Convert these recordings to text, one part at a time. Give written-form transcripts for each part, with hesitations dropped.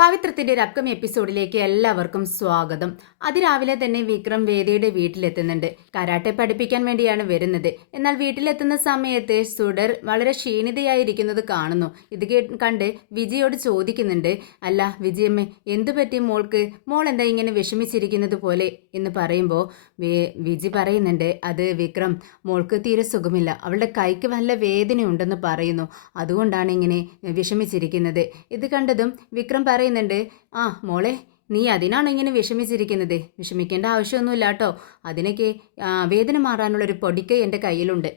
പവിത്രത്തിന്റെ ഒരു അപ്കമിങ് എപ്പിസോഡിലേക്ക് എല്ലാവർക്കും സ്വാഗതം. അതിരാവിലെ തന്നെ വിക്രം വേദിയുടെ വീട്ടിലെത്തുന്നുണ്ട്. കരാട്ടെ പഠിപ്പിക്കാൻ വേണ്ടിയാണ് വരുന്നത്. എന്നാൽ വീട്ടിലെത്തുന്ന സമയത്ത് സുഡർ വളരെ ക്ഷീണിതയായിരിക്കുന്നത് കാണുന്നു. ഇത് കണ്ട് വിജയോട് ചോദിക്കുന്നുണ്ട്, അല്ല വിജയമ്മേ, എന്തു പറ്റി മോൾക്ക്? മോൾ എന്താ ഇങ്ങനെ വിഷമിച്ചിരിക്കുന്നത് പോലെ എന്ന് പറയുമ്പോൾ വിജി പറയുന്നുണ്ട്, അത് വിക്രം, മോൾക്ക് തീരെ സുഖമില്ല, അവളുടെ കൈക്ക് വല്ല വേദനയുണ്ടെന്ന് പറയുന്നു, അതുകൊണ്ടാണ് ഇങ്ങനെ വിഷമിച്ചിരിക്കുന്നത്. ഇത് കണ്ടതും വിക്രം പറയുന്നുണ്ട്, ആ മോളെ, നീ അതിനാണോ ഇങ്ങനെ വിഷമിച്ചിരിക്കുന്നത്? വിഷമിക്കേണ്ട ആവശ്യമൊന്നുമില്ല കേട്ടോ. അതിനൊക്കെ വേദന മാറാനുള്ളൊരു പൊടിക്ക് എൻ്റെ കയ്യിലുണ്ട്.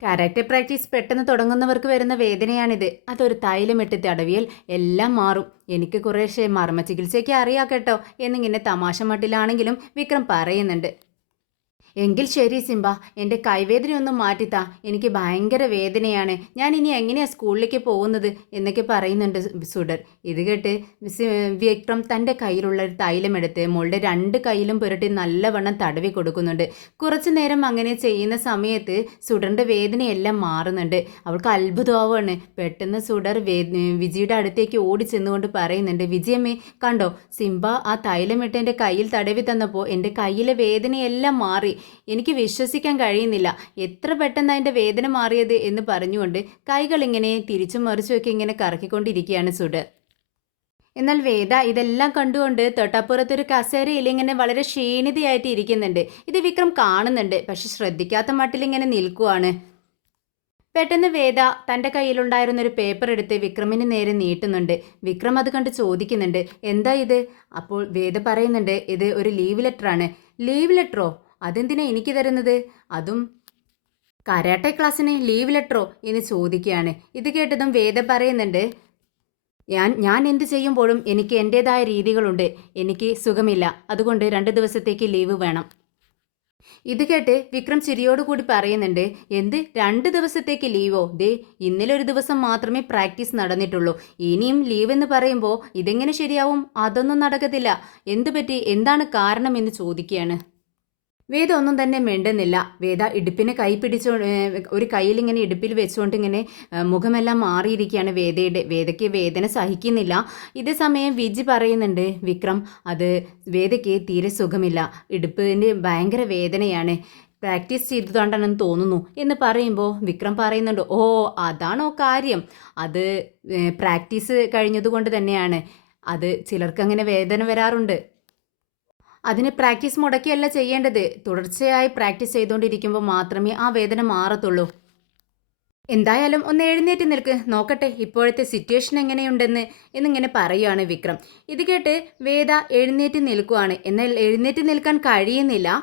കരാട്ടെ പ്രാക്ടീസ് പെട്ടെന്ന് തുടങ്ങുന്നവർക്ക് വരുന്ന വേദനയാണിത്. അതൊരു തൈലമിട്ട് തടവിയാൽ എല്ലാം മാറും. എനിക്ക് കുറേശ്ശെ മർമ്മ ചികിത്സയൊക്കെ അറിയാം കേട്ടോ എന്നിങ്ങനെ തമാശ മട്ടിലാണെങ്കിലും വിക്രം പറയുന്നുണ്ട്. എങ്കിൽ ശരി സിംബ, എൻ്റെ കൈവേദനയൊന്നും മാറ്റിത്താ, എനിക്ക് ഭയങ്കര വേദനയാണ്, ഞാൻ ഇനി എങ്ങനെയാണ് സ്കൂളിലേക്ക് പോകുന്നത് എന്നൊക്കെ പറയുന്നുണ്ട് സുഡർ. ഇത് കേട്ട് വിക്രം തൻ്റെ കയ്യിലുള്ള ഒരു തൈലമെടുത്ത് മോളുടെ രണ്ട് കൈയിലും പുരട്ടി നല്ലവണ്ണം തടവി കൊടുക്കുന്നുണ്ട്. കുറച്ചു നേരം അങ്ങനെ ചെയ്യുന്ന സമയത്ത് സുഡറിൻ്റെ വേദനയെല്ലാം മാറുന്നുണ്ട്. അവൾക്ക് അത്ഭുതമാവാണ്. പെട്ടെന്ന് സുഡർ വിജിയുടെ അടുത്തേക്ക് ഓടി ചെന്നുകൊണ്ട് പറയുന്നുണ്ട്, വിജയമ്മേ കണ്ടോ, സിംബ ആ തൈലമിട്ട് എൻ്റെ കയ്യിൽ തടവി തന്നപ്പോൾ എൻ്റെ കയ്യിലെ വേദനയെല്ലാം മാറി. എനിക്ക് വിശ്വസിക്കാൻ കഴിയുന്നില്ല, എത്ര പെട്ടെന്ന് അതിൻ്റെ വേദന മാറിയത് എന്ന് പറഞ്ഞുകൊണ്ട് കൈകൾ ഇങ്ങനെ തിരിച്ചും മറിച്ചുമൊക്കെ ഇങ്ങനെ കറക്കിക്കൊണ്ടിരിക്കുകയാണ് സുഡർ. എന്നാൽ വേദ ഇതെല്ലാം കണ്ടുകൊണ്ട് തൊട്ടപ്പുറത്തൊരു കസേരയിൽ ഇങ്ങനെ വളരെ ക്ഷീണിതയായിട്ട് ഇരിക്കുന്നുണ്ട്. ഇത് വിക്രം കാണുന്നുണ്ട്, പക്ഷെ ശ്രദ്ധിക്കാത്ത മട്ടിൽ ഇങ്ങനെ നിൽക്കുവാണ്. പെട്ടെന്ന് വേദ തൻ്റെ കയ്യിലുണ്ടായിരുന്നൊരു പേപ്പർ എടുത്ത് വിക്രമിന് നേരെ നീട്ടുന്നുണ്ട്. വിക്രം അത് കണ്ട് ചോദിക്കുന്നുണ്ട്, എന്താ ഇത്? അപ്പോൾ വേദ പറയുന്നുണ്ട്, ഇത് ഒരു ലീവ് ലെറ്ററാണ്. ലീവ് ലെറ്ററോ? അതെന്തിനാ എനിക്ക് തരുന്നത്? അതും കരാട്ടെ ക്ലാസ്സിന് ലീവ് ലെറ്ററോ എന്ന് ചോദിക്കുകയാണ്. ഇത് കേട്ടതും വേദ പറയുന്നുണ്ട്, ഞാൻ എന്ത് ചെയ്യുമ്പോഴും എനിക്ക് എൻ്റേതായ രീതികളുണ്ട്. എനിക്ക് സുഖമില്ല, അതുകൊണ്ട് 2 ദിവസത്തേക്ക് ലീവ് വേണം. ഇത് കേട്ട് വിക്രം ചിരിയോടുകൂടി പറയുന്നുണ്ട്, എന്ത് 2 ദിവസത്തേക്ക് ലീവോ? ദേ ഇന്നലെ ഒരു ദിവസം മാത്രമേ പ്രാക്ടീസ് നടന്നിട്ടുള്ളൂ, ഇനിയും ലീവ് എന്ന് പറയുമ്പോൾ ഇതെങ്ങനെ ശരിയാവും? അതൊന്നും നടക്കത്തില്ല. എന്തു പറ്റി? എന്താണ് കാരണം എന്ന് ചോദിക്കുകയാണ്. വേദ ഒന്നും തന്നെ മിണ്ടുന്നില്ല. വേദ ഇടുപ്പിന് കൈ പിടിച്ചോ, ഒരു കയ്യിലിങ്ങനെ ഇടുപ്പിൽ വെച്ചുകൊണ്ട് ഇങ്ങനെ മുഖമെല്ലാം മാറിയിരിക്കുകയാണ് വേദയുടെ. വേദയ്ക്ക് വേദന സഹിക്കുന്നില്ല. ഇതേ സമയം വിജി പറയുന്നുണ്ട്, വിക്രം, അത് വേദയ്ക്ക് തീരെ സുഖമില്ല, ഇടുപ്പിന് ഭയങ്കര വേദനയാണ്, പ്രാക്ടീസ് ചെയ്തതുകൊണ്ടാണെന്ന് തോന്നുന്നു എന്ന് പറയുമ്പോൾ വിക്രം പറയുന്നുണ്ട്, ഓ അതാണോ കാര്യം? അത് പ്രാക്ടീസ് കഴിഞ്ഞതുകൊണ്ട് തന്നെയാണ്. അത് ചിലർക്കങ്ങനെ വേദന വരാറുണ്ട്. അതിന് പ്രാക്ടീസ് മുടക്കിയല്ല ചെയ്യേണ്ടത്. തുടർച്ചയായി പ്രാക്ടീസ് ചെയ്തുകൊണ്ടിരിക്കുമ്പോൾ മാത്രമേ ആ വേദന മാറത്തുള്ളൂ. എന്തായാലും ഒന്ന് എഴുന്നേറ്റ് നിൽക്ക്, നോക്കട്ടെ ഇപ്പോഴത്തെ സിറ്റുവേഷൻ എങ്ങനെയുണ്ടെന്ന് എന്നിങ്ങനെ പറയുകയാണ് വിക്രം. ഇത് കേട്ട് വേദ എഴുന്നേറ്റ് നിൽക്കുവാണ്. എന്നാൽ എഴുന്നേറ്റ് നിൽക്കാൻ കഴിയുന്നില്ല.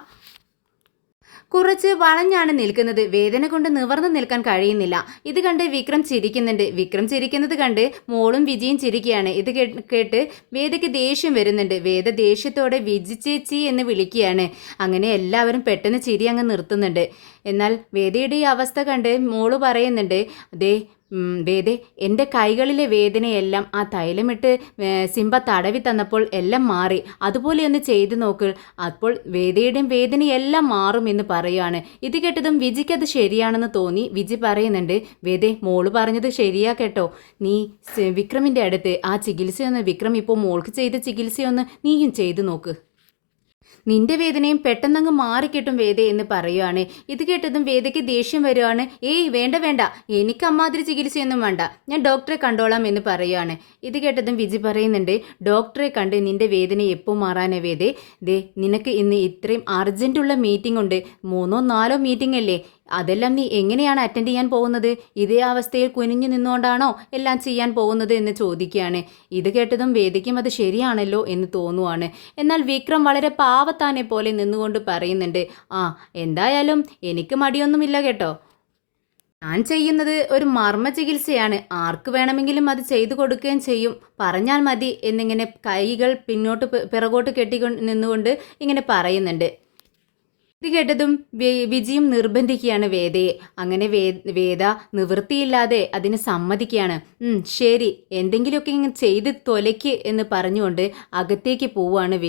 കുറച്ച് വളഞ്ഞാണ് നിൽക്കുന്നത്. വേദന കൊണ്ട് നിവർന്നു നിൽക്കാൻ കഴിയുന്നില്ല. ഇത് കണ്ട് വിക്രം ചിരിക്കുന്നുണ്ട്. വിക്രം ചിരിക്കുന്നത് കണ്ട് മോളും വിജിയും ചിരിക്കുകയാണ്. ഇത് കേട്ട് വേദയ്ക്ക് ദേഷ്യം വരുന്നുണ്ട്. വേദ ദേഷ്യത്തോടെ വിജി ചേച്ചി എന്ന് വിളിക്കുകയാണ്. അങ്ങനെ എല്ലാവരും പെട്ടെന്ന് ചിരി അങ്ങ് നിർത്തുന്നുണ്ട്. എന്നാൽ വേദയുടെ ഈ അവസ്ഥ കണ്ട് മോള് പറയുന്നുണ്ട്, ദേ വേദേ, എൻ്റെ കൈകളിലെ വേദനയെല്ലാം ആ തൈലമിട്ട് സിംബ തടവി തന്നപ്പോൾ എല്ലാം മാറി, അതുപോലെ ഒന്ന് ചെയ്തു നോക്ക്, അപ്പോൾ വേദയുടെയും വേദനയെല്ലാം മാറുമെന്ന് പറയുകയാണ്. ഇത് കേട്ടതും വിജിക്കത് ശരിയാണെന്ന് തോന്നി. വിജി പറയുന്നുണ്ട്, വേദേ മോള് പറഞ്ഞത് ശരിയാ കേട്ടോ, നീ വിക്രമിൻ്റെ അടുത്ത് ആ ചികിത്സയൊന്ന്, വിക്രം ഇപ്പോൾ മോൾക്ക് ചെയ്ത ചികിത്സയൊന്ന് നീയും ചെയ്തു നോക്ക്, നിന്റെ വേദനയും പെട്ടെന്നങ്ങ് മാറിക്കിട്ടും വേദ എന്ന് പറയുകയാണ്. ഇത് കേട്ടതും വേദയ്ക്ക് ദേഷ്യം വരുവാണ്. ഏയ് വേണ്ട വേണ്ട, എനിക്ക് അമ്മാതിരി ചികിത്സയൊന്നും വേണ്ട, ഞാൻ ഡോക്ടറെ കണ്ടോളാം എന്ന് പറയുകയാണ്. ഇത് കേട്ടതും വിജി പറയുന്നുണ്ട്, ഡോക്ടറെ കണ്ട് നിന്റെ വേദന എപ്പോൾ മാറാനേ വേദേ? ദേ നിനക്ക് ഇന്ന് ഇത്രയും അർജൻറ്റുള്ള മീറ്റിംഗ് ഉണ്ട്, 3 4 മീറ്റിംഗ് അല്ലേ, അതെല്ലാം നീ എങ്ങനെയാണ് അറ്റൻഡ് ചെയ്യാൻ പോകുന്നത്? ഇതേ അവസ്ഥയിൽ കുനിഞ്ഞു നിന്നുകൊണ്ടാണോ എല്ലാം ചെയ്യാൻ പോകുന്നത് എന്ന് ചോദിക്കുകയാണ്. ഇത് കേട്ടതും വേദിക്കും അത് ശരിയാണല്ലോ എന്ന് തോന്നുവാണ്. എന്നാൽ വിക്രം വളരെ പാവത്താനെ പോലെ നിന്നുകൊണ്ട് പറയുന്നുണ്ട്, ആ എന്തായാലും എനിക്ക് മടിയൊന്നുമില്ല കേട്ടോ, ഞാൻ ചെയ്യുന്നത് ഒരു മർമ്മ ചികിത്സയാണ്, ആർക്ക് വേണമെങ്കിലും അത് ചെയ്തു കൊടുക്കുകയും ചെയ്യും, പറഞ്ഞാൽ മതി എന്നിങ്ങനെ കൈകൾ പിന്നോട്ട് പിറകോട്ട് കെട്ടിക്കൊണ്ട് നിന്നുകൊണ്ട് ഇങ്ങനെ പറയുന്നുണ്ട്. ഇത് കേട്ടതും വിജിയും നിർബന്ധിക്കുകയാണ് വേദയെ. അങ്ങനെ വേദ നിവൃത്തിയില്ലാതെ അതിന് സമ്മതിക്കുകയാണ്. ശരി, എന്തെങ്കിലുമൊക്കെ ഇങ്ങനെ ചെയ്ത് തൊലയ്ക്ക് എന്ന് പറഞ്ഞുകൊണ്ട് അകത്തേക്ക് പോവുകയാണ്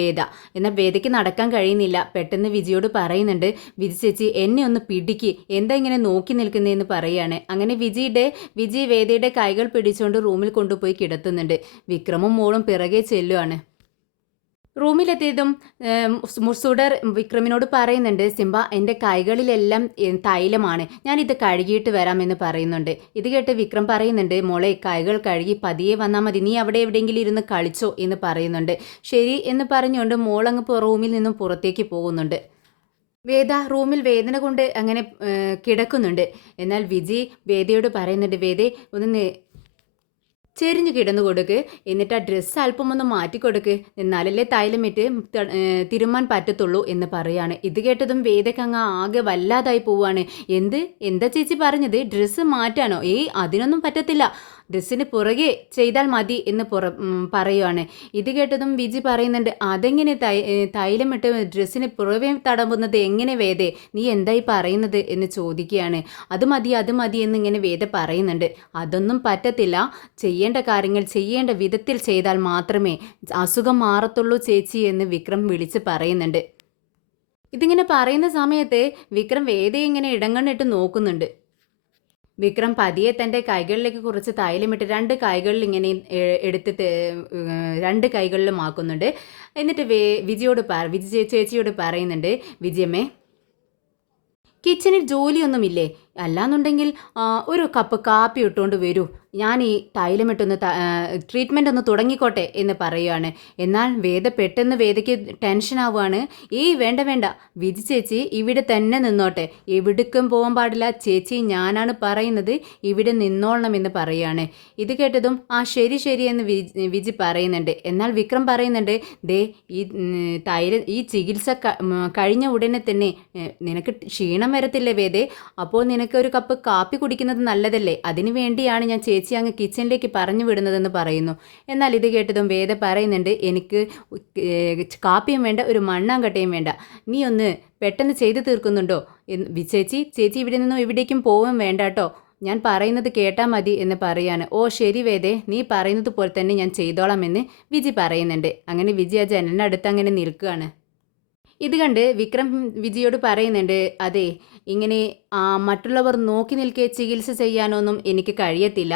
വേദ. എന്നാൽ വേദയ്ക്ക് നടക്കാൻ കഴിയുന്നില്ല. പെട്ടെന്ന് വിജിയോട് പറയുന്നുണ്ട്, വിജി ചേച്ചി എന്നെ ഒന്ന് പിടിക്ക്, എന്താ ഇങ്ങനെ നോക്കി നിൽക്കുന്നതെന്ന് പറയുകയാണ്. അങ്ങനെ വിജി വേദയുടെ കൈകൾ പിടിച്ചുകൊണ്ട് റൂമിൽ കൊണ്ടുപോയി കിടത്തുന്നുണ്ട്. വിക്രമും മോളും പിറകെ ചെല്ലുവാണ്. റൂമിലെത്തിയതും സുഡർ വിക്രമിനോട് പറയുന്നുണ്ട്, സിംബ എൻ്റെ കൈകളിലെല്ലാം തൈലമാണ്, ഞാനിത് കഴുകിയിട്ട് വരാമെന്ന് പറയുന്നുണ്ട്. ഇത് കേട്ട് വിക്രം പറയുന്നുണ്ട്, മോളെ കൈകൾ കഴുകി പതിയെ വന്നാൽ മതി, നീ അവിടെ എവിടെയെങ്കിലും ഇരുന്ന് കളിച്ചോ എന്ന് പറയുന്നുണ്ട്. ശരി എന്ന് പറഞ്ഞുകൊണ്ട് മോളങ്ങ് റൂമിൽ നിന്നും പുറത്തേക്ക് പോകുന്നുണ്ട്. വേദ റൂമിൽ വേദന കൊണ്ട് അങ്ങനെ കിടക്കുന്നുണ്ട്. എന്നാൽ വിജി വേദയോട് പറയുന്നുണ്ട്, വേദേ ഒന്ന് ചെരിഞ്ഞ് കിടന്നു കൊടുക്ക്, എന്നിട്ട് ആ ഡ്രസ്സ് അല്പം ഒന്ന് മാറ്റിക്കൊടുക്ക്, എന്നാലല്ലേ തൈലമിട്ട് തിരുമ്മാൻ പറ്റത്തുള്ളൂ എന്ന് പറയാണ്. ഇത് കേട്ടതും വേദയ്ക്ക് അങ്ങ് ആകെ വല്ലാതായി പോവാണ്. എന്താ ചേച്ചി പറഞ്ഞത്, ഡ്രസ്സ് മാറ്റാനോ? അതിനൊന്നും പറ്റത്തില്ല, ഡ്രസ്സിന് പുറകെ ചെയ്താൽ മതി എന്ന് പറയുവാണ്. ഇത് കേട്ടതും വിജി പറയുന്നുണ്ട്, അതെങ്ങനെ തൈലമിട്ട് ഡ്രസ്സിന് പുറകെ തടവുന്നത് എങ്ങനെ വേദേ, നീ എന്തായി പറയുന്നത് എന്ന് ചോദിക്കുകയാണ്. അത് മതി എന്നിങ്ങനെ വേദ പറയുന്നുണ്ട്. അതൊന്നും പറ്റത്തില്ല, ചെയ്യേണ്ട കാര്യങ്ങൾ ചെയ്യേണ്ട വിധത്തിൽ ചെയ്താൽ മാത്രമേ അസുഖം മാറത്തുള്ളൂ ചേച്ചി എന്ന് വിക്രം വിളിച്ച് പറയുന്നുണ്ട്. ഇതിങ്ങനെ പറയുന്ന സമയത്ത് വിക്രം വേദയെ ഇങ്ങനെ ഇടങ്ങണ്ണിട്ട് നോക്കുന്നുണ്ട്. വിക്രം പതിയെ തൻ്റെ കൈകളിലേക്ക് കുറച്ച് തൈലമിട്ട് രണ്ട് കൈകളിൽ ഇങ്ങനെ എടുത്തിട്ട് രണ്ട് കൈകളിലും ആക്കുന്നുണ്ട്. എന്നിട്ട് വിജി ചേച്ചിയോട് പറയുന്നുണ്ട്, വിജയമ്മേ കിച്ചണിൽ ജോലിയൊന്നുമില്ലേ, അല്ലാന്നുണ്ടെങ്കിൽ ഒരു കപ്പ് കാപ്പി ഇട്ടുകൊണ്ട് വരൂ, ഞാൻ ഈ തൈലമിട്ടൊന്ന് ട്രീറ്റ്മെൻ്റ് ഒന്ന് തുടങ്ങിക്കോട്ടെ എന്ന് പറയുകയാണ്. എന്നാൽ വേദ പെട്ടെന്ന് വേദയ്ക്ക് ടെൻഷൻ ആവുകയാണ്. വേണ്ട, വിജി ചേച്ചി ഇവിടെ തന്നെ നിന്നോട്ടെ, എവിടേക്കും പോകാൻ പാടില്ല, ചേച്ചി ഞാനാണ് പറയുന്നത്, ഇവിടെ നിന്നോളണം എന്ന് പറയുകയാണ്. ഇത് കേട്ടതും ശരി എന്ന് വിജി പറയുന്നുണ്ട്. എന്നാൽ വിക്രം പറയുന്നുണ്ട്, ഈ ചികിത്സ കഴിഞ്ഞ ഉടനെ തന്നെ നിനക്ക് ക്ഷീണം വരത്തില്ലേ വേദേ, അപ്പോൾ നിനക്ക് ഒരു കപ്പ് കാപ്പി കുടിക്കുന്നത് നല്ലതല്ലേ, അതിനു വേണ്ടിയാണ് ഞാൻ ചേച്ചി അങ്ങ് കിച്ചണിലേക്ക് പറഞ്ഞു വിടുന്നതെന്ന് പറയുന്നു. എന്നാൽ ഇത് കേട്ടതും വേദ പറയുന്നുണ്ട്, എനിക്ക് കാപ്പിയും വേണ്ട, ഒരു മണ്ണാങ്കട്ടയും വേണ്ട, നീ ഒന്ന് പെട്ടെന്ന് ചെയ്തു തീർക്കുന്നുണ്ടോ ചേച്ചി ഇവിടെ നിന്നും എവിടേക്കും പോവും വേണ്ട കേട്ടോ, ഞാൻ പറയുന്നത് കേട്ടാൽ മതി എന്ന് പറയാണ്. ശരി വേദേ, നീ പറയുന്നത് പോലെ തന്നെ ഞാൻ ചെയ്തോളാം എന്ന് വിജി പറയുന്നുണ്ട്. അങ്ങനെ വിജി ആ ജനലിനടുത്ത് അങ്ങനെ നിൽക്കുകയാണ്. ഇത് കണ്ട് വിക്രം വിജിയോട് പറയുന്നുണ്ട്, അതെ ഇങ്ങനെ മറ്റുള്ളവർ നോക്കി നിൽക്കെ ചികിത്സ ചെയ്യാനൊന്നും എനിക്ക് കഴിയത്തില്ല,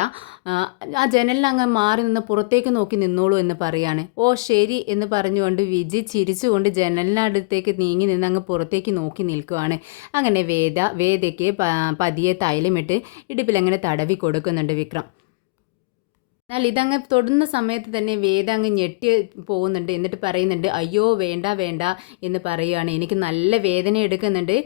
ആ ജനലിനങ്ങ് മാറി നിന്ന് പുറത്തേക്ക് നോക്കി നിന്നോളൂ എന്ന് പറയാണ്. ശരി എന്ന് പറഞ്ഞുകൊണ്ട് വിജി ചിരിച്ചുകൊണ്ട് ജനലിനടുത്തേക്ക് നീങ്ങി നിന്ന് അങ്ങ് പുറത്തേക്ക് നോക്കി നിൽക്കുകയാണ്. അങ്ങനെ വേദയ്ക്ക് പതിയെ തൈലമിട്ട് ഇടുപ്പിലങ്ങനെ തടവി കൊടുക്കുന്നുണ്ട് വിക്രം. എന്നാൽ ഇതങ്ങ് തൊടുന്ന സമയത്ത് തന്നെ വേദ അങ്ങ് ഞെട്ടി പോകുന്നുണ്ട്. എന്നിട്ട് പറയുന്നുണ്ട്, അയ്യോ വേണ്ട എന്ന് പറയുകയാണ്, എനിക്ക് നല്ല വേദന എടുക്കുന്നുണ്ട്,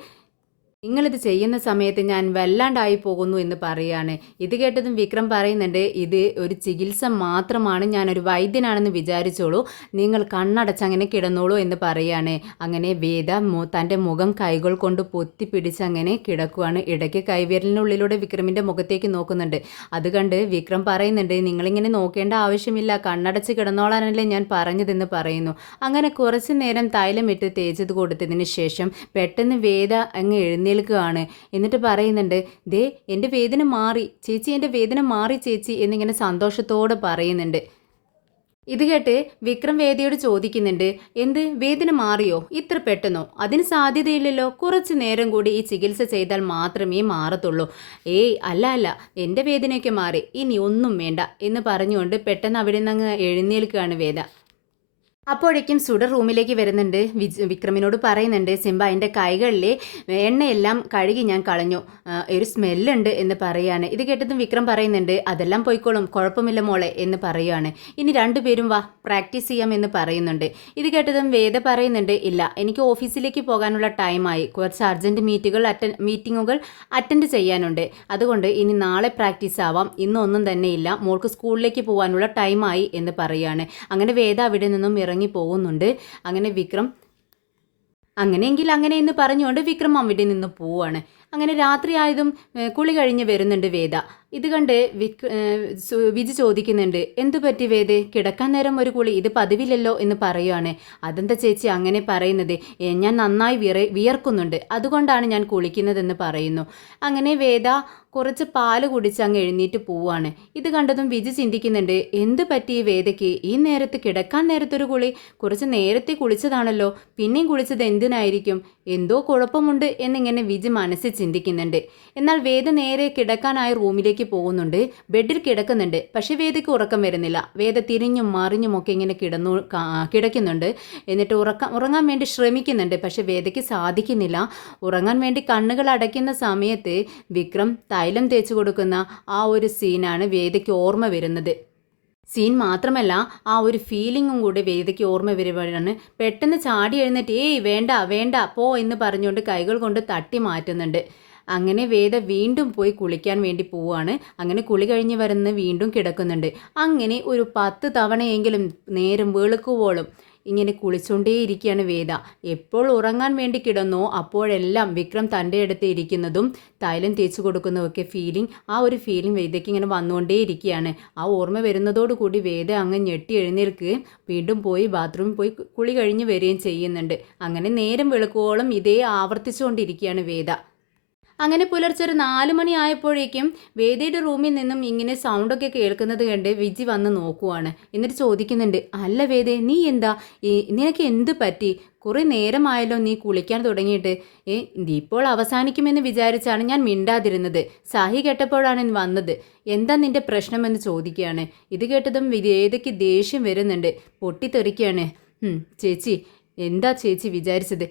നിങ്ങളിത് ചെയ്യുന്ന സമയത്ത് ഞാൻ വല്ലാണ്ടായി പോകുന്നു എന്ന് പറയുകയാണ്. ഇത് കേട്ടതും വിക്രം പറയുന്നുണ്ട്, ഇത് ഒരു ചികിത്സ മാത്രമാണ്, ഞാനൊരു വൈദ്യനാണെന്ന് വിചാരിച്ചോളൂ, നിങ്ങൾ കണ്ണടച്ചങ്ങനെ കിടന്നോളൂ എന്ന് പറയുകയാണ്. അങ്ങനെ വേദ തൻ്റെ മുഖം കൈകൾ കൊണ്ട് പൊത്തി പിടിച്ചങ്ങനെ കിടക്കുവാണ്. ഇടയ്ക്ക് കൈവിരലിനുള്ളിലൂടെ വിക്രമിൻ്റെ മുഖത്തേക്ക് നോക്കുന്നുണ്ട്. അത് കണ്ട് വിക്രം പറയുന്നുണ്ട്, നിങ്ങളിങ്ങനെ നോക്കേണ്ട ആവശ്യമില്ല, കണ്ണടച്ച് കിടന്നോളാനല്ലേ ഞാൻ പറഞ്ഞതെന്ന് പറയുന്നു. അങ്ങനെ കുറച്ച് നേരം തൈലമിട്ട് തേച്ചത് കൊടുത്തതിന് ശേഷം പെട്ടെന്ന് വേദ അങ്ങ് എഴുന്നേൽക്കുകയാണ്. എന്നിട്ട് പറയുന്നുണ്ട്, എൻ്റെ വേദന മാറി ചേച്ചി, എൻ്റെ വേദന മാറി ചേച്ചി എന്നിങ്ങനെ സന്തോഷത്തോടെ പറയുന്നുണ്ട്. ഇത് കേട്ട് വിക്രം വേദയോട് ചോദിക്കുന്നുണ്ട്, വേദന മാറിയോ, ഇത്ര പെട്ടെന്നോ? അതിന് സാധ്യതയില്ലല്ലോ, കുറച്ച് നേരം കൂടി ഈ ചികിത്സ ചെയ്താൽ മാത്രമേ മാറത്തുള്ളൂ. അല്ല എൻ്റെ വേദനയൊക്കെ മാറി, ഇനി ഒന്നും വേണ്ട എന്ന് പറഞ്ഞുകൊണ്ട് പെട്ടെന്ന് അവിടെ നിന്ന് അങ്ങ് എഴുന്നേൽക്കുകയാണ് വേദ. അപ്പോഴേക്കും സുഡർ റൂമിലേക്ക് വരുന്നുണ്ട്. വിക്രമിനോട് പറയുന്നുണ്ട്, സിംബ എൻ്റെ കൈകളിലെ എണ്ണയെല്ലാം കഴുകി ഞാൻ കളഞ്ഞു, ഒരു സ്മെല്ലുണ്ട് എന്ന് പറയുകയാണ്. ഇത് കേട്ടതും വിക്രം പറയുന്നുണ്ട്, അതെല്ലാം പോയിക്കോളും, കുഴപ്പമില്ല മോളെ എന്ന് പറയുകയാണ്. ഇനി രണ്ടുപേരും വാ പ്രാക്ടീസ് ചെയ്യാം എന്ന് പറയുന്നുണ്ട്. ഇത് കേട്ടതും വേദ പറയുന്നുണ്ട്, ഇല്ല എനിക്ക് ഓഫീസിലേക്ക് പോകാനുള്ള ടൈമായി, കുറച്ച് അർജൻറ്റ് മീറ്റിങ്ങുകൾ അറ്റൻഡ് ചെയ്യാനുണ്ട്, അതുകൊണ്ട് ഇനി നാളെ പ്രാക്ടീസ് ആവാം, ഇന്നൊന്നും തന്നെ ഇല്ല, മോൾക്ക് സ്കൂളിലേക്ക് പോകാനുള്ള ടൈമായി എന്ന് പറയുകയാണ്. അങ്ങനെ വേദ അവിടെ നിന്നും ഇറങ്ങി പോകുന്നുണ്ട്. അങ്ങനെ വിക്രം അങ്ങനെയെങ്കിൽ അങ്ങനെ എന്ന് പറഞ്ഞുകൊണ്ട് വിക്രം അവിടെ നിന്ന് പോവാണ്. അങ്ങനെ രാത്രിയായതും കുളി കഴിഞ്ഞ് വരുന്നുണ്ട് വേദ. ഇത് കണ്ട് വിജി ചോദിക്കുന്നുണ്ട്, എന്തു പറ്റി വേദേ, കിടക്കാൻ നേരം ഒരു കുളി, ഇത് പതിവില്ലല്ലോ എന്ന് പറയുവാണ്. അതെന്താ ചേച്ചി അങ്ങനെ പറയുന്നത്, ഞാൻ നന്നായി വിയർക്കുന്നുണ്ട്, അതുകൊണ്ടാണ് ഞാൻ കുളിക്കുന്നതെന്ന് പറയുന്നു. അങ്ങനെ വേദ കുറച്ച് പാല് കുടിച്ച് അങ്ങ് എഴുന്നേറ്റ് പോവാണ്. ഇത് കണ്ടതും വിജി ചിന്തിക്കുന്നുണ്ട്, എന്ത് പറ്റി ഈ വേദയ്ക്ക്, ഈ നേരത്ത് കിടക്കാൻ നേരത്തൊരു കുളി, കുറച്ച് നേരത്തെ കുളിച്ചതാണല്ലോ, പിന്നെയും കുളിച്ചത് എന്തിനായിരിക്കും, എന്തോ കുഴപ്പമുണ്ട് എന്നിങ്ങനെ വിജി മനസ്സിൽ ചിന്തിക്കുന്നുണ്ട്. എന്നാൽ വേദ നേരെ കിടക്കാനായി റൂമിലേക്ക് പോകുന്നുണ്ട്. ബെഡിൽ കിടക്കുന്നുണ്ട്. പക്ഷേ വേദയ്ക്ക് ഉറക്കം വരുന്നില്ല. വേദ തിരിഞ്ഞും മറിഞ്ഞുമൊക്കെ ഇങ്ങനെ കിടക്കുന്നുണ്ട്. എന്നിട്ട് ഉറങ്ങാൻ വേണ്ടി ശ്രമിക്കുന്നുണ്ട്. പക്ഷേ വേദയ്ക്ക് സാധിക്കുന്നില്ല. ഉറങ്ങാൻ വേണ്ടി കണ്ണുകൾ അടയ്ക്കുന്ന സമയത്ത് വിക്രം തൈലം തേച്ച് കൊടുക്കുന്ന ആ ഒരു സീനാണ് വേദയ്ക്ക് ഓർമ്മ വരുന്നത്. സീൻ മാത്രമല്ല, ആ ഒരു ഫീലിങ്ങും കൂടി വേദയ്ക്ക് ഓർമ്മ വരുമ്പോഴാണ് പെട്ടെന്ന് ചാടി എഴുന്നേറ്റ്, ഏയ് വേണ്ട വേണ്ട പോ എന്ന് പറഞ്ഞുകൊണ്ട് കൈകൾ കൊണ്ട് തട്ടി മാറ്റുന്നുണ്ട്. അങ്ങനെ വേദ വീണ്ടും പോയി കുളിക്കാൻ വേണ്ടി പോവുകയാണ്. അങ്ങനെ കുളി കഴിഞ്ഞ് വരുന്ന വീണ്ടും കിടക്കുന്നുണ്ട്. അങ്ങനെ ഒരു 10 തവണയെങ്കിലും നേരം വെളുക്കുവോളം ഇങ്ങനെ കുളിച്ചുകൊണ്ടേയിരിക്കുകയാണ് വേദ. എപ്പോൾ ഉറങ്ങാൻ വേണ്ടി കിടന്നോ അപ്പോഴെല്ലാം വിക്രം തൻ്റെ അടുത്ത് ഇരിക്കുന്നതും തൈലം തേച്ച് കൊടുക്കുന്നതൊക്കെ ആ ഒരു ഫീലിംഗ് വേദയ്ക്ക് ഇങ്ങനെ വന്നുകൊണ്ടേയിരിക്കുകയാണ്. ആ ഓർമ്മ വരുന്നതോടുകൂടി വേദ അങ്ങ് ഞെട്ടി എഴുന്നേൽക്കുകയും വീണ്ടും പോയി ബാത്റൂമിൽ പോയി കുളി കഴിഞ്ഞ് വരികയും ചെയ്യുന്നുണ്ട്. അങ്ങനെ നേരം വെളുക്കുവോളം ഇതേ ആവർത്തിച്ചുകൊണ്ടിരിക്കുകയാണ് വേദ. അങ്ങനെ പുലർച്ചെ ഒരു 4 മണി ആയപ്പോഴേക്കും വേദയുടെ റൂമിൽ നിന്നും ഇങ്ങനെ സൗണ്ടൊക്കെ കേൾക്കുന്നത് കണ്ട് വിജി വന്ന് നോക്കുവാണ്. എന്നിട്ട് ചോദിക്കുന്നുണ്ട്, അല്ല വേദേ, നീ എന്താ, നിനക്ക് എന്ത് പറ്റി, കുറേ നേരമായല്ലോ നീ കുളിക്കാൻ തുടങ്ങിയിട്ട്. ഇപ്പോൾ അവസാനിക്കുമെന്ന് വിചാരിച്ചാണ് ഞാൻ മിണ്ടാതിരുന്നത്. സാഹി കേട്ടപ്പോഴാണ് വന്നത്. എന്താ നിന്റെ പ്രശ്നമെന്ന് ചോദിക്കുകയാണ്. ഇത് കേട്ടതും വേദയ്ക്ക് ദേഷ്യം വരുന്നുണ്ട്. പൊട്ടിത്തെറിക്കുകയാണ്. ചേച്ചി, എന്താ ചേച്ചി വിചാരിച്ചത്,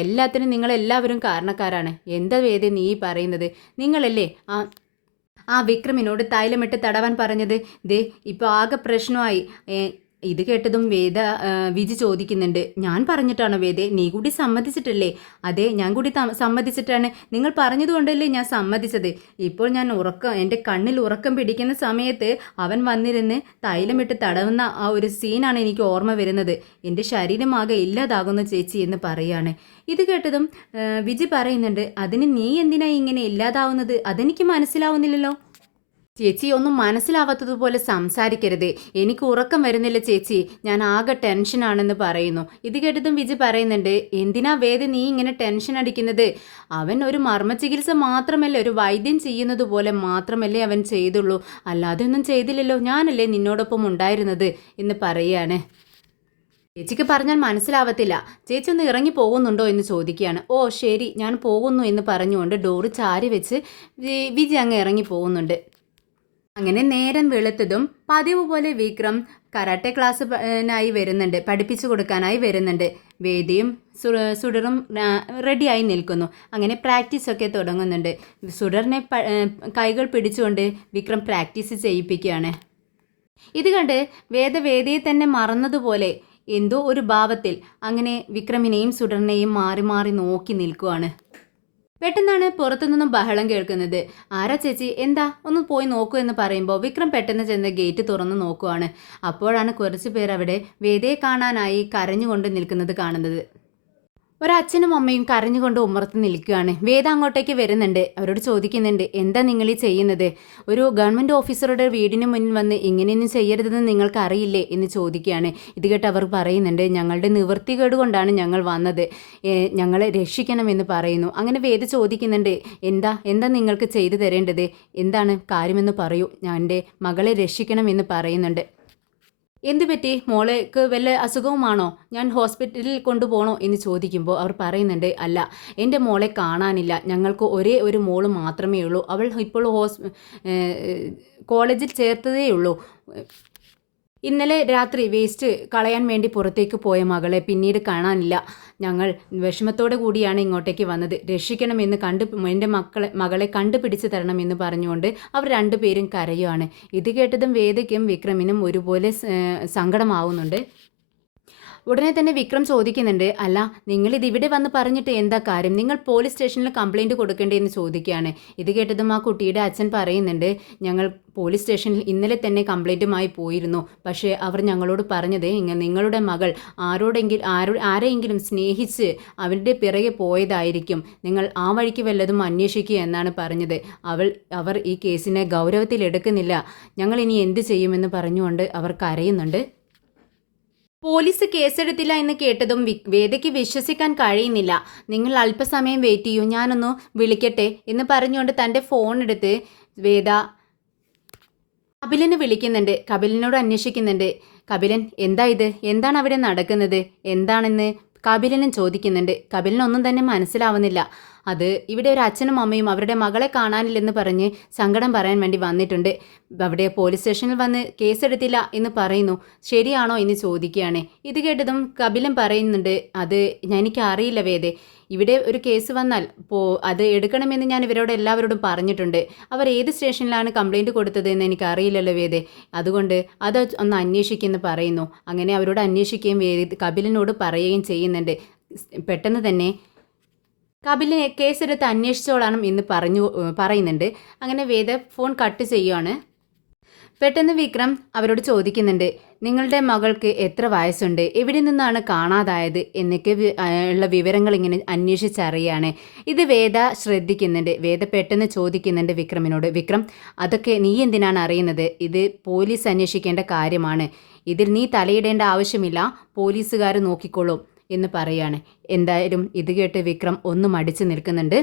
എല്ലാത്തിനും നിങ്ങളെല്ലാവരും കാരണക്കാരാണ്. എന്താ വേദ നീ പറയുന്നത്, നിങ്ങളല്ലേ ആ വിക്രമിനോട് തൈലമിട്ട് തടവാൻ പറഞ്ഞത്, ദേ ഇപ്പോൾ ആകെ പ്രശ്നമായി. ഇത് കേട്ടതും വിജി ചോദിക്കുന്നുണ്ട്, ഞാൻ പറഞ്ഞിട്ടാണോ വേദേ, നീ കൂടി സമ്മതിച്ചിട്ടല്ലേ? അതെ, ഞാൻ കൂടി സമ്മതിച്ചിട്ടാണ്. നിങ്ങൾ പറഞ്ഞതുകൊണ്ടല്ലേ ഞാൻ സമ്മതിച്ചത്. ഇപ്പോൾ ഞാൻ എൻ്റെ കണ്ണിൽ ഉറക്കം പിടിക്കുന്ന സമയത്ത് അവൻ വന്നിരുന്ന് തൈലമിട്ട് തടവുന്ന ആ ഒരു സീനാണ് എനിക്ക് ഓർമ്മ വരുന്നത്. എൻ്റെ ശരീരമാകെ ഇല്ലാതാകുന്നു ചേച്ചി എന്ന് പറയാണ്. ഇത് കേട്ടതും വിജി പറയുന്നുണ്ട്, അതിന് നീ എന്തിനാ ഇങ്ങനെ ഇല്ലാതാവുന്നത്, അതെനിക്ക് മനസ്സിലാവുന്നില്ലല്ലോ. ചേച്ചി, ഒന്നും മനസ്സിലാവാത്തതുപോലെ സംസാരിക്കരുത്. എനിക്ക് ഉറക്കം വരുന്നില്ല ചേച്ചി, ഞാൻ ആകെ ടെൻഷനാണെന്ന് പറയുന്നു. ഇത് കേട്ടതും വിജി പറയുന്നുണ്ട്, എന്തിനാ വേദ നീ ഇങ്ങനെ ടെൻഷൻ അടിക്കുന്നത്? അവൻ ഒരു മർമ്മ ചികിത്സ മാത്രമല്ലേ, ഒരു വൈദ്യം ചെയ്യുന്നത് പോലെ മാത്രമല്ലേ അവൻ ചെയ്തുള്ളൂ, അല്ലാതെ ഒന്നും ചെയ്തില്ലല്ലോ. ഞാനല്ലേ നിന്നോടൊപ്പം ഉണ്ടായിരുന്നത് എന്ന് പറയുകയാണ്. ചേച്ചിക്ക് പറഞ്ഞാൽ മനസ്സിലാവത്തില്ല. ചേച്ചി ഒന്ന് ഇറങ്ങി പോകുന്നുണ്ടോ എന്ന് ചോദിക്കുകയാണ്. ഓ ശരി, ഞാൻ പോകുന്നു എന്ന് പറഞ്ഞുകൊണ്ട് ഡോറ് ചാരി വെച്ച് വിജി അങ്ങ് ഇറങ്ങി പോകുന്നുണ്ട്. അങ്ങനെ നേരം വെളുത്തതും പതിവ് പോലെ വിക്രം കരാട്ടെ ക്ലാസ്സിനായി വരുന്നുണ്ട്, പഠിപ്പിച്ചു കൊടുക്കാനായി വരുന്നുണ്ട്. വേദിയും സുഡറും റെഡിയായി നിൽക്കുന്നു. അങ്ങനെ പ്രാക്ടീസൊക്കെ തുടങ്ങുന്നുണ്ട്. സുഡറിനെ കൈകൾ പിടിച്ചുകൊണ്ട് വിക്രം പ്രാക്ടീസ് ചെയ്യിപ്പിക്കുകയാണ്. ഇത് കണ്ട് വേദിയെ തന്നെ മറന്നതുപോലെ എന്തോ ഒരു ഭാവത്തിൽ അങ്ങനെ വിക്രമിനെയും സുഡറിനെയും മാറി മാറി നോക്കി നിൽക്കുവാണ്. പെട്ടെന്നാണ് പുറത്തുനിന്നും ബഹളം കേൾക്കുന്നത്. ആരാ ചേച്ചി, എന്താ, ഒന്ന് പോയി നോക്കൂ എന്ന് പറയുമ്പോൾ വിക്രം പെട്ടെന്ന് ചെന്ന് ഗേറ്റ് തുറന്ന് നോക്കുവാണ്. അപ്പോഴാണ് കുറച്ച് പേർ അവിടെ വേദയെ കാണാനായി കരഞ്ഞുകൊണ്ട് നിൽക്കുന്നത് കാണുന്നത്. ഒരച്ഛനും അമ്മയും കരഞ്ഞുകൊണ്ട് ഉമ്മർത്ത് നിൽക്കുകയാണ്. വേദ അങ്ങോട്ടേക്ക് വരുന്നുണ്ട്. അവരോട് ചോദിക്കുന്നുണ്ട്, എന്താ നിങ്ങൾ ഈ ചെയ്യുന്നത്? ഒരു ഗവൺമെൻറ് ഓഫീസറുടെ വീടിന് മുന്നിൽ വന്ന് ഇങ്ങനെയൊന്നും ചെയ്യരുതെന്ന് നിങ്ങൾക്ക് അറിയില്ലേ എന്ന് ചോദിക്കുകയാണ്. ഇത് കേട്ട് അവർ പറയുന്നുണ്ട്, ഞങ്ങളുടെ നിവൃത്തികേട് കൊണ്ടാണ് ഞങ്ങൾ വന്നത്, ഞങ്ങളെ രക്ഷിക്കണമെന്ന് പറയുന്നു. അങ്ങനെ വേദ ചോദിക്കുന്നുണ്ട്, എന്താ നിങ്ങൾക്ക് ചെയ്തു തരേണ്ടത്, എന്താണ് കാര്യമെന്ന് പറയൂ, ഞാൻ എൻ്റെ മകളെ രക്ഷിക്കണമെന്ന് പറയുന്നുണ്ട്. എന്ത് പറ്റി, മോളേക്ക് വല്ല അസുഖവുമാണോ, ഞാൻ ഹോസ്പിറ്റലിൽ കൊണ്ടുപോകണോ എന്ന് ചോദിക്കുമ്പോൾ അവർ പറയുന്നുണ്ട്, അല്ല, എൻ്റെ മോളെ കാണാനില്ല, ഞങ്ങൾക്ക് ഒരേ ഒരു മോള് മാത്രമേ ഉള്ളൂ, അവൾ ഇപ്പോൾ കോളേജിൽ ചേർത്തതേ ഉള്ളൂ. ഇന്നലെ രാത്രി വേസ്റ്റ് കളയാൻ വേണ്ടി പുറത്തേക്ക് പോയ മകളെ പിന്നീട് കാണാനില്ല. ഞങ്ങൾ വിഷമത്തോടെ കൂടിയാണ് ഇങ്ങോട്ടേക്ക് വന്നത്, രക്ഷിക്കണമെന്ന് എൻ്റെ മകളെ കണ്ടുപിടിച്ച് തരണമെന്ന് പറഞ്ഞുകൊണ്ട് അവർ രണ്ടുപേരും കരയുകയാണ്. ഇത് കേട്ടതും വേദയ്ക്കും വിക്രമിനും ഒരുപോലെ സങ്കടമാവുന്നുണ്ട്. ഉടനെ തന്നെ വിക്രം ചോദിക്കുന്നുണ്ട്, അല്ല നിങ്ങൾ ഇത് ഇവിടെ വന്ന് പറഞ്ഞിട്ട് എന്താ കാര്യം, നിങ്ങൾ പോലീസ് സ്റ്റേഷനിൽ കംപ്ലൈൻറ്റ് കൊടുക്കേണ്ടതെന്ന് ചോദിക്കുകയാണ്. ഇത് കേട്ടതും ആ കുട്ടിയുടെ അച്ഛൻ പറയുന്നുണ്ട്, ഞങ്ങൾ പോലീസ് സ്റ്റേഷനിൽ ഇന്നലെ തന്നെ കംപ്ലൈൻറ്റുമായി പോയിരുന്നു. പക്ഷേ അവർ ഞങ്ങളോട് പറഞ്ഞത് നിങ്ങളുടെ മകൾ ആരെയെങ്കിലും സ്നേഹിച്ച് അവരുടെ പിറകെ പോയതായിരിക്കും, നിങ്ങൾ ആ വഴിക്ക് വല്ലതും അന്വേഷിക്കുക എന്നാണ് പറഞ്ഞത്. അവർ ഈ കേസിനെ ഗൗരവത്തിലെടുക്കുന്നില്ല, ഞങ്ങൾ ഇനി എന്ത് ചെയ്യുമെന്ന് പറഞ്ഞുകൊണ്ട് അവർ കരയുന്നുണ്ട്. പോലീസ് കേസെടുത്തില്ല എന്ന് കേട്ടതും വേദയ്ക്ക് വിശ്വസിക്കാൻ കഴിയുന്നില്ല. നിങ്ങൾ അല്പസമയം വെയിറ്റ് ചെയ്യൂ, ഞാനൊന്ന് വിളിക്കട്ടെ എന്ന് പറഞ്ഞുകൊണ്ട് തൻ്റെ ഫോൺ എടുത്ത് വേദ കപിലിനെ വിളിക്കുന്നുണ്ട്. കപിലിനോട് അന്വേഷിക്കുന്നുണ്ട്. കപിലൻ, എന്താ ഇത്, എന്താണ് അവിടെ നടക്കുന്നത്, എന്താണെന്ന് കപിലനും ചോദിക്കുന്നുണ്ട്. കപിലിനൊന്നും തന്നെ മനസ്സിലാവുന്നില്ല. അത് ഇവിടെ ഒരു അച്ഛനും അമ്മയും അവരുടെ മകളെ കാണാനില്ലെന്ന് പറഞ്ഞ് സങ്കടം പറയാൻ വേണ്ടി വന്നിട്ടുണ്ട്. അവിടെ പോലീസ് സ്റ്റേഷനിൽ വന്ന് കേസെടുത്തില്ല എന്ന് പറയുന്നു. ശരിയാണോ എന്ന് ചോദിക്കുകയാണ്. ഇത് കേട്ടതും കപിലൻ പറയുന്നുണ്ട്, അത് എനിക്കറിയില്ല വേദേ, ഇവിടെ ഒരു കേസ് വന്നാൽ അത് എടുക്കണമെന്ന് ഞാൻ ഇവരോട് എല്ലാവരോടും പറഞ്ഞിട്ടുണ്ട്. അവർ ഏത് സ്റ്റേഷനിലാണ് കംപ്ലൈൻറ്റ് കൊടുത്തതെന്ന് എനിക്കറിയില്ലല്ലോ വേദേ, അതുകൊണ്ട് അത് ഒന്ന് അന്വേഷിക്കുമെന്ന് പറയുന്നു. അങ്ങനെ അവരോട് അന്വേഷിക്കുകയും കപിലിനോട് പറയുകയും ചെയ്യുന്നുണ്ട്. പെട്ടെന്ന് തന്നെ കപിലിനെ കേസെടുത്ത് അന്വേഷിച്ചോളാം എന്ന് പറയുന്നുണ്ട്. അങ്ങനെ വേദ ഫോൺ കട്ട് ചെയ്യുകയാണ്. പെട്ടെന്ന് വിക്രം അവരോട് ചോദിക്കുന്നുണ്ട്, നിങ്ങളുടെ മകൾക്ക് എത്ര വയസ്സുണ്ട്, എവിടെ നിന്നാണ് കാണാതായത് എന്നൊക്കെ ഉള്ള വിവരങ്ങൾ ഇങ്ങനെ അന്വേഷിച്ചറിയാണ്. ഇത് വേദ ശ്രദ്ധിക്കുന്നുണ്ട്. വേദ പെട്ടെന്ന് ചോദിക്കുന്നുണ്ട് വിക്രമിനോട്, വിക്രം, അതൊക്കെ നീ എന്തിനാണ് അറിയുന്നത്, ഇത് പോലീസ് അന്വേഷിക്കേണ്ട കാര്യമാണ്, ഇതിൽ നീ തലയിടേണ്ട ആവശ്യമില്ല, പോലീസുകാർ നോക്കിക്കോളും എന്ന് പറയാണ്. എന്തായാലും ഇത് കേട്ട് വിക്രം ഒന്നും മടിച്ചു നിൽക്കുന്നുണ്ട്.